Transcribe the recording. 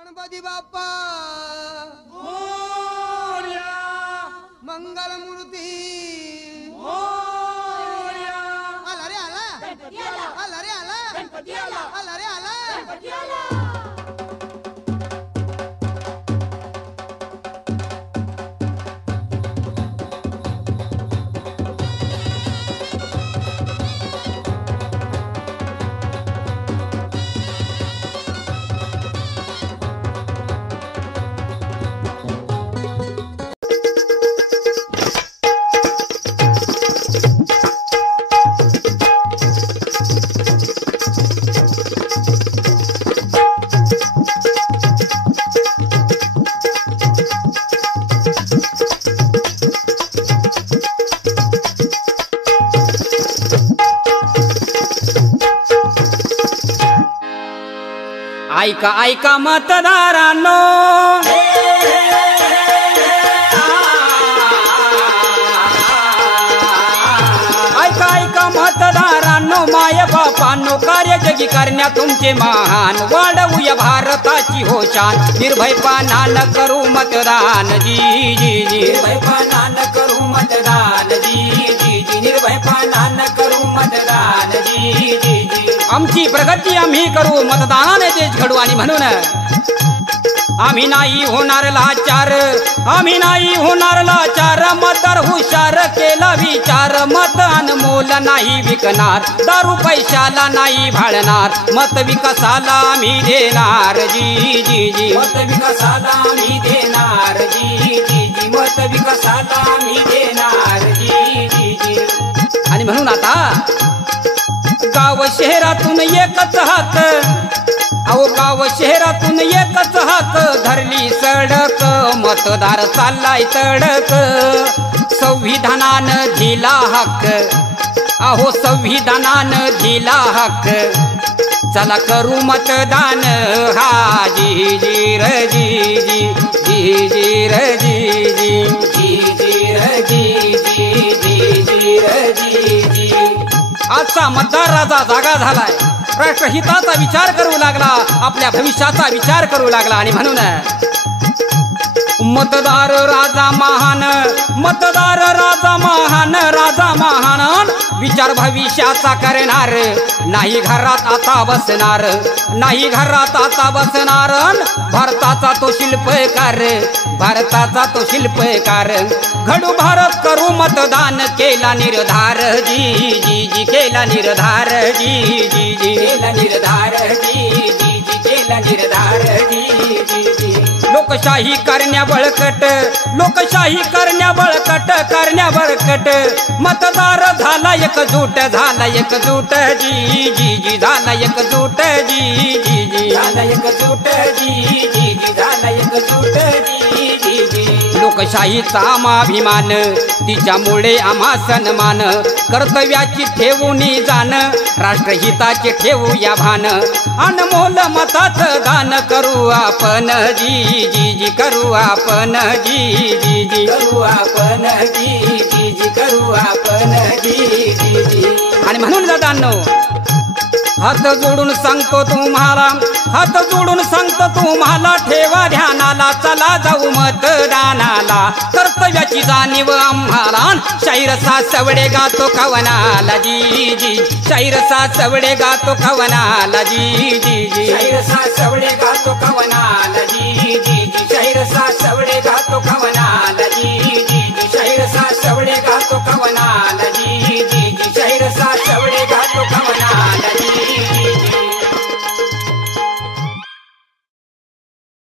गणपती बाप्पा मोरया, मंगलमूर्ती मोरया, आला रे आला, गणपती आला, आला रे आला, गणपती आला, आला रे आला. गणपती आला. ऐका ऐका मतदारांनो, ऐका ऐका मतदारांनो, माय बापांनो, कार्य जगी करण्या तुमचे महान, वाढवूया भारताची होशान, निर्भयपणा न करू मतदान जी जी जी, निर्भयपणा न करू मतदान जी जी जी, निर्भयपणा न करू मतदान जी जी जी. आमची प्रगती आम्ही करू, मतदानाने देश घडू, आणि म्हणून आम्ही नाही होणार लाचार, आम्ही नाही होणार लाचार, मतदार हुशार केला विचार, मत अनमोल नाही विकणार, दारू पैशाला नाही भाळणार, मत विकासाला आम्ही देणार जी जी जी, मत विकासाला आम्ही देणार जी जी जी, मत विकासाला आम्ही देणार जी जी जी. आणि म्हणून आता गाव शहरातून एकच हाक, अहो गाव शहरातून एकच हाक, धरली सडक, मतदार चाललाय तडक, संविधानानं दिला हक्क, अहो संविधानानं दिला हक्क, चला करू मतदान हा जी जी र जी जी जी जी र जी जी जी जी र जी जी जी जी र जी जी. आजचा मतदार राजा जागा झालाय, राष्ट्रहिताचा विचार करू लागला, आपल्या भविष्याचा विचार करू लागला, आणि म्हणून मतदार राजा महान, मतदार राजा महान, राजा महान, विचार भविष्याचा करणार, नाही घरात आता बसणार, नाही घरात आता बसणार, भारताचा तो शिल्पकार, भारताचा तो शिल्पकार, घडू भारत करू मतदान, केला निर्धार जी जी जी, केला निर्धार जी जी जी, केला निर्धार जी जी जी, केला निर्धार जी जी जी. लोकशाही करण्या बळकट, लोकशाही करण्या बळकट, करण्या बळकट, मतदार झाला एकजूट, झाला एकजूट जी जी जी, झाला एकजूट जी जी जी, झाला एकजूट जी जी जी, झाला एकजूट जी जी जी. लोकशाहीचा आम्हाभिमान, तिच्यामुळे आम्हा सन्मान, कर्तव्याची ठेवून जाण, राष्ट्रहिताचे ठेवूया भान, अनमोल मताचं दान करू आपण जी जी जी, करू आपण जी जी जी, करू आपण जी जी जी, करू आपण जी जी जी. आणि म्हणून दादांनो, हात जोडून सांगतो तुम्हाला, हात जोडून सांगतो तुम्हाला, ठेवा ध्यानाला, चला जाऊ मतदानाला, कर्तव्याची जाणीव आम्हाला, शाहीरसा सवडे गातो कवनाला जी जी, शाहीरसा सवडे गातो कवनाला जी जी जी, शाहीरसा सवडे गातो कवनाला जी जी जी, शाहीरसा सवडे गातो कवनाला जी जी जी, शाहीरसा सवडे गातो कवनाला जी जी जी, शाहीरसा सवडे